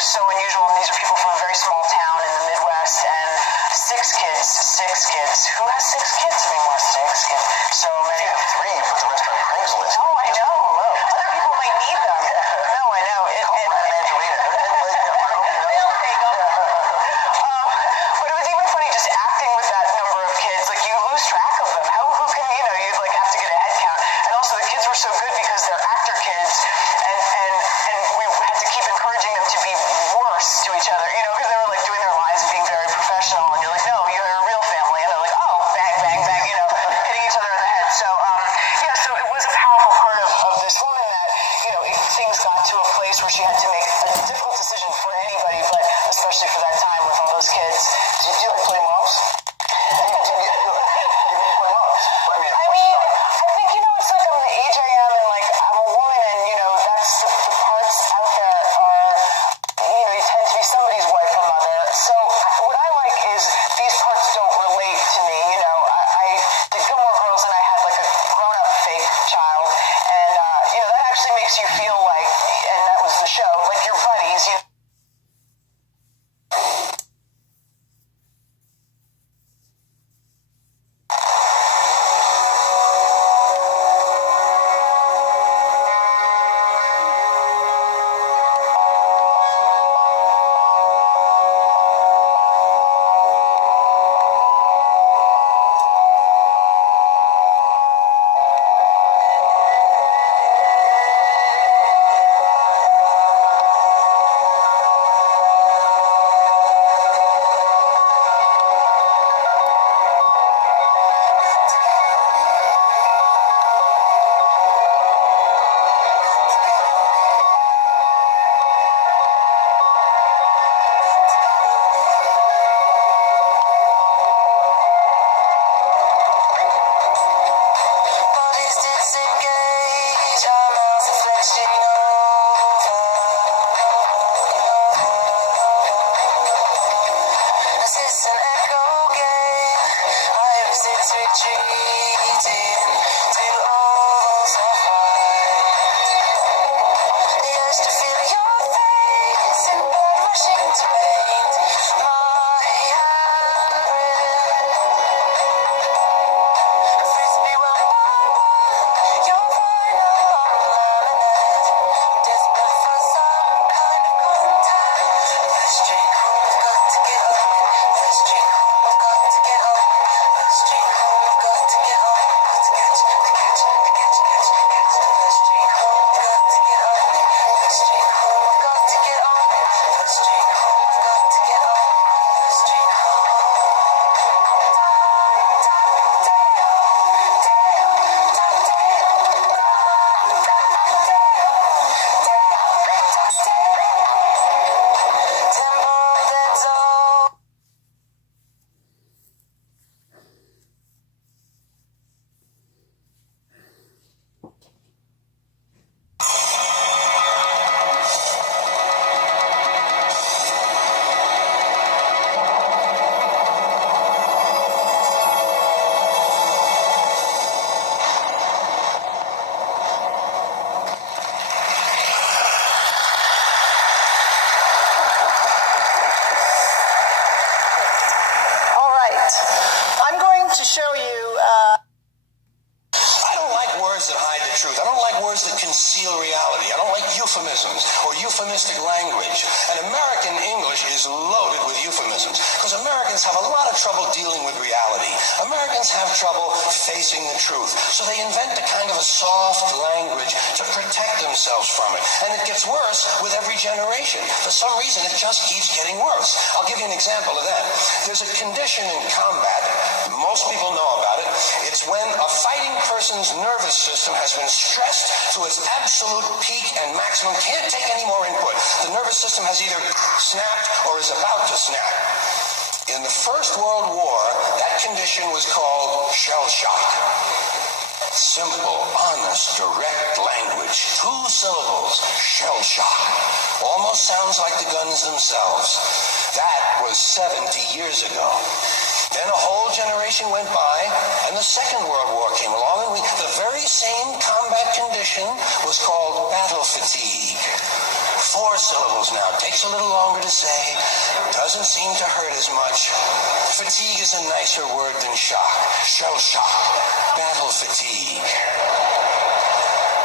was so unusual. And these are people from a very small town in the Midwest, and six kids. Who has six kids anymore? Six kids. So many. You have three, you put the rest on Craigslist. No, I know. Other people might need them. No, I know. Call Brad and Angelina. They'll take them. But it was even funny just acting with that number of kids. Like, you lose track of them. Who can, you like have to get a head count. And also the kids were so good because they're actor kids, and we had to keep encouraging them to be worse to each other, because they were like doing their lines and being very professional, and you're like, no, you're a real family, and they're like, oh, bang, bang, bang, hitting each other in the head. So, so it was a powerful part of this woman that, things got to a place where she had to make a difficult decision for anybody, but especially for that time with all those kids. Did you like playing moms? Did you play moms? I think, it's like I'm the age I am, and like I'm a woman, and that's the parts out there are, you tend to be somebody's wife or mother. So what I like is these parts don't relate to me. I did Gilmore Girls, and I had like a grown-up fake child, and that actually makes you feel like, and that was the show, like your buddies. To show you, I don't like words that hide the truth. I don't like words that conceal reality. I don't like euphemisms or euphemistic language. And American English is loaded with euphemisms because Americans have a lot of trouble dealing with reality. Americans have trouble facing the truth. So they invent a kind of a soft language to protect themselves from it. And it gets worse with every generation. For some reason, it just keeps getting worse. I'll give you an example of that. There's a condition in combat. Most people know about it. It's when a fighting person's nervous system has been stressed to its absolute peak and maximum, can't take any more input. The nervous system has either snapped or is about to snap. In the First World War, that condition was called shell shock. Simple, honest, direct language. 2 syllables. Shell shock. Almost sounds like the guns themselves. That was 70 years ago. Then a whole generation went by, and the Second World War came along, and the very same combat condition was called battle fatigue. 4 4 syllables now. Takes a little longer to say. Doesn't seem to hurt as much. Fatigue is a nicer word than shock. Shell shock. Battle fatigue.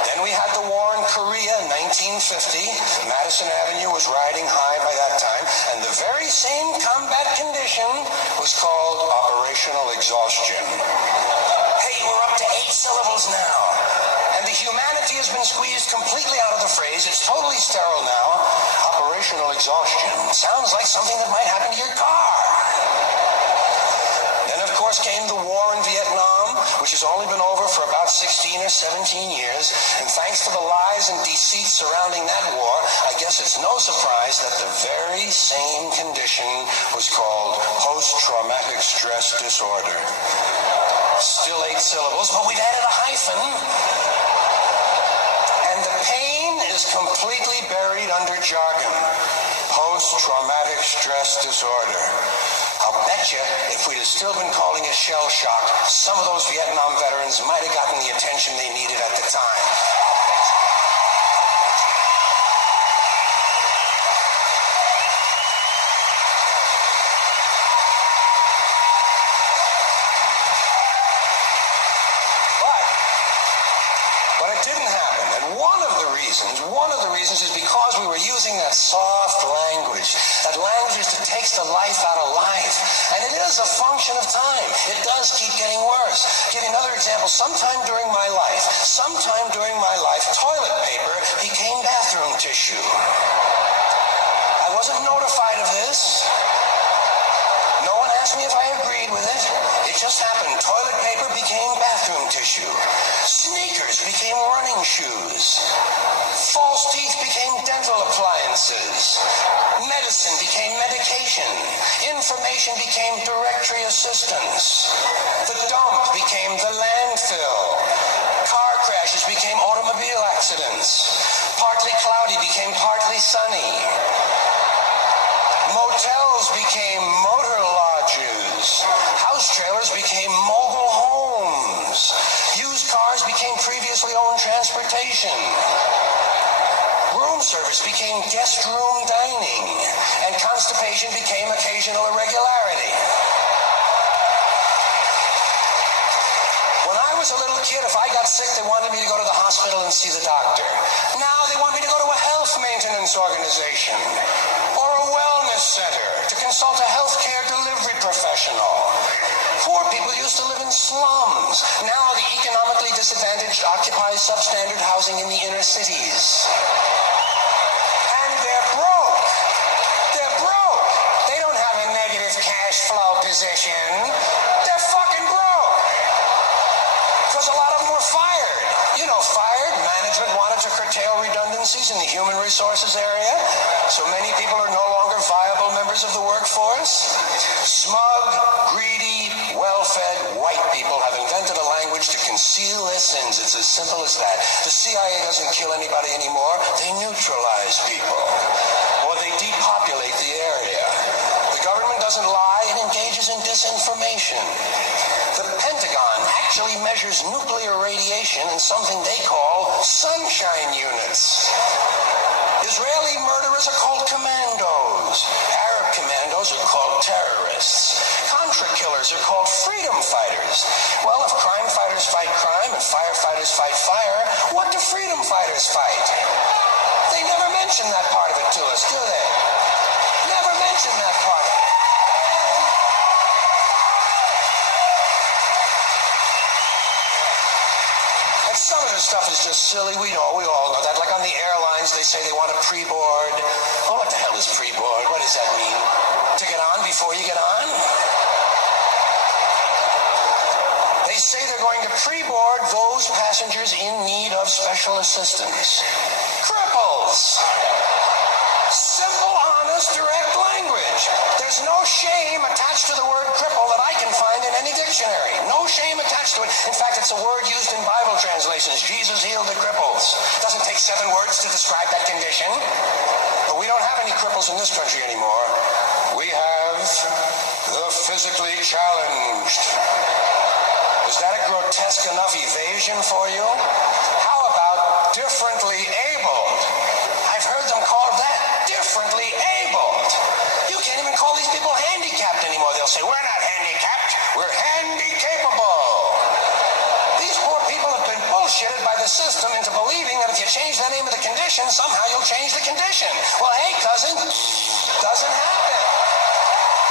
Then we had the war in Korea in 1950. Madison Avenue was riding high by that time, and the very same combat condition was called operational exhaustion. Hey, we're up to 8 syllables now, and the humanity has been squeezed completely out of the phrase. It's totally sterile now. Operational exhaustion sounds like something that might happen to your car. Then, of course, came the war in Vietnam, which has only been over for about 16 or 17 years. And thanks to the lies and deceit surrounding that war, I guess it's no surprise that the very same condition was called post-traumatic stress disorder. Still 8 syllables, but we've added a hyphen. And the pain is completely buried under jargon. Post-traumatic stress disorder. I'll bet you if we'd have still been calling it shell shock, some of those Vietnam veterans might have gotten the attention they needed at the time. But it didn't happen. And one of the reasons is because we were using that soft language. That language that takes the life out of life. And it is a function of time. It does keep getting worse. Give you another example. Sometime during my life, toilet paper became bathroom tissue. I wasn't notified of this. No one asked me if I agreed with it. It just happened. Toilet paper became bathroom tissue. Sneakers became running shoes. False teeth became dental appliances. Medicine became medication. Information became directory assistance. The dump became the landfill. Car crashes became automobile accidents. Partly cloudy became partly sunny. Motels became motor lodges. House trailers became mobile homes. Used cars became previously owned transportation. Room service became guest room dining. And constipation became occasional irregularity. When I was a little kid, if I got sick, they wanted me to go to the hospital and see the doctor. Now they want me to go to a health maintenance organization or a wellness center to consult a healthcare delivery professional. Poor people used to live in slums. Now the economically disadvantaged occupy substandard housing in the inner cities. And they're broke. They're broke. They don't have a negative cash flow position. They're fucking broke. Because a lot of them were fired. You know, fired. Management wanted to curtail redundancies in the human resources area. So many people are no longer viable members of the workforce. Smug, greedy, well-fed white people have invented a language to conceal their sins. It's as simple as that. The CIA doesn't kill anybody anymore. They neutralize people. Or they depopulate the area. The government doesn't lie. It engages in disinformation. The Pentagon actually measures nuclear radiation in something they call sunshine units. Israeli murderers are called commandos. Arab commandos are called terrorists. Contra killers are called freedom fighters. Well, if crime fighters fight crime and firefighters fight fire, what do freedom fighters fight? They never mention that part of it to us, do they? Never mention that part of it. Some of this stuff is just silly. We all know that. Like on the airlines, they say they want a pre-board. Oh, what the hell is pre-board? What does that mean? To get on before you get on? They say they're going to pre-board those passengers in need of special assistance. Cripples. Simple, honest, direct language. There's no shame attached to the word cripple that I can find in any dictionary. No shame attached to it. In fact, it's a word used in Bible translations. Jesus healed the cripples. Doesn't take 7 words to describe that condition. But we don't have any cripples in this country anymore. We have the physically challenged. Is that a grotesque enough evasion for you? How about differently abled? I've heard them called that. the condition, somehow you'll change the condition. Well, hey, cousin, doesn't happen.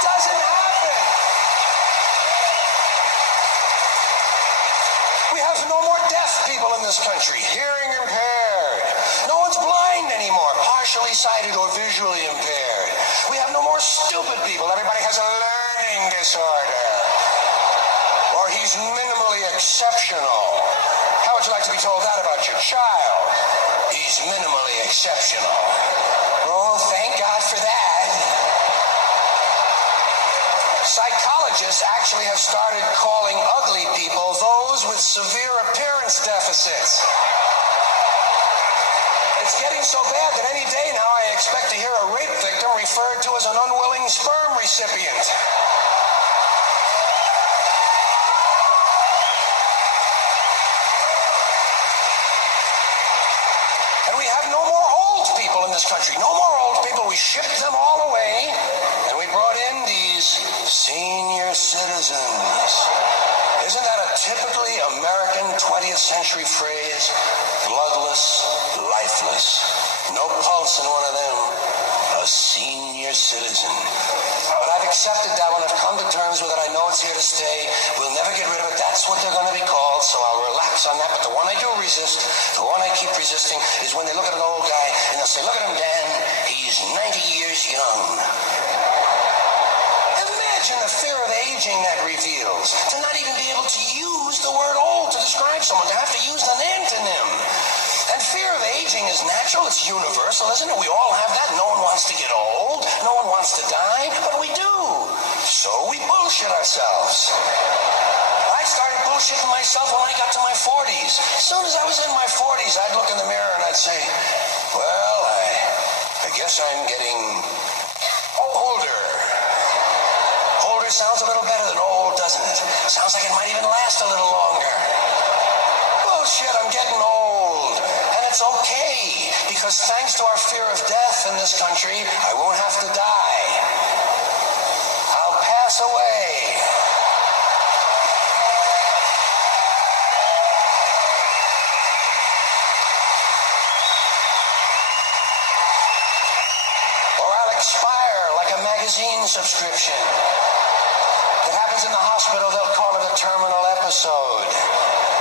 Doesn't happen. We have no more deaf people in this country, hearing impaired. No one's blind anymore, partially sighted or visually impaired. We have no more stupid people. Everybody has a learning disorder. Or he's minimally exceptional. How would you like to be told that about your child? He's minimally exceptional. Oh, thank God for that. Psychologists actually have started calling ugly people those with severe appearance deficits. It's getting so bad that any day now I expect to hear a rape victim referred to as an unwilling sperm recipient. And we have no more old people in this country. No more old people. We shipped them all away, and we brought in these senior citizens. Isn't that a typically American 20th century phrase? Bloodless, lifeless, no pulse in one of them. A senior citizen. But I've accepted that one. I've come to terms with it. I know it's here to stay. We'll never get rid of it. That's what they're going to be called, so I'll relax on that. But the one I do resist, the one I keep resisting, is when they look at an old guy and they'll say, look at him, Dan, he's 90 years young. Imagine the fear of aging that reveals. To not even be able to use the word old to describe someone, to have to use an antonym. And fear of aging is natural, it's universal, isn't it? We all have that. No one wants to get old, no one wants to die, but we do. So we bullshit ourselves. I started bullshitting myself when I got to my 40s. As soon as I was in my 40s, I'd look in the mirror and I'd say, well, I guess I'm getting older. Older sounds a little better than old, doesn't it? Sounds like it might even last a little longer. Bullshit, I'm getting old. And it's okay, because thanks to our fear of death in this country, I won't have to die. I'll pass away. Or I'll expire like a magazine subscription. If it happens in the hospital, they'll call it a terminal episode.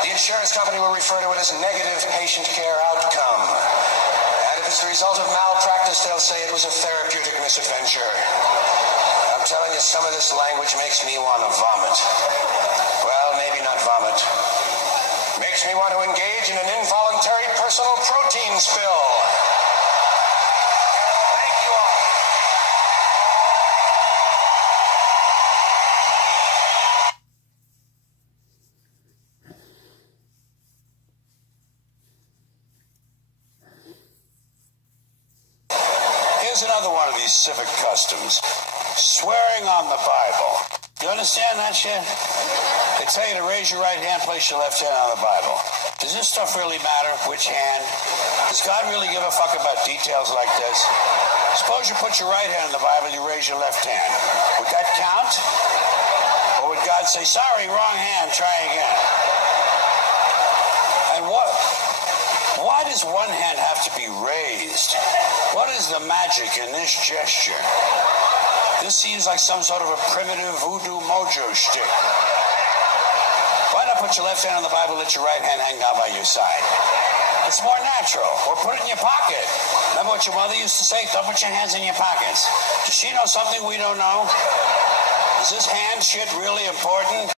The insurance company will refer to it as negative patient care outcome. And if it's the result of malpractice, they'll say it was a therapeutic misadventure. I'm telling you, some of this language makes me want to vomit. Well, maybe not vomit. Makes me want to engage in an involuntary personal protein spill. Thank you all. Here's another one of these civic customs. Swearing on the Bible. You understand that shit? They tell you to raise your right hand, place your left hand on the Bible. Does this stuff really matter? Which hand? Does God really give a fuck about details like this? Suppose you put your right hand on the Bible, you raise your left hand. Would that count? Or would God say, sorry, wrong hand, try again? And why does one hand have to be raised? What is the magic in this gesture? This seems like some sort of a primitive voodoo mojo shtick. Why not put your left hand on the Bible, let your right hand hang down by your side? It's more natural. Or put it in your pocket. Remember what your mother used to say? Don't put your hands in your pockets. Does she know something we don't know? Is this hand shit really important?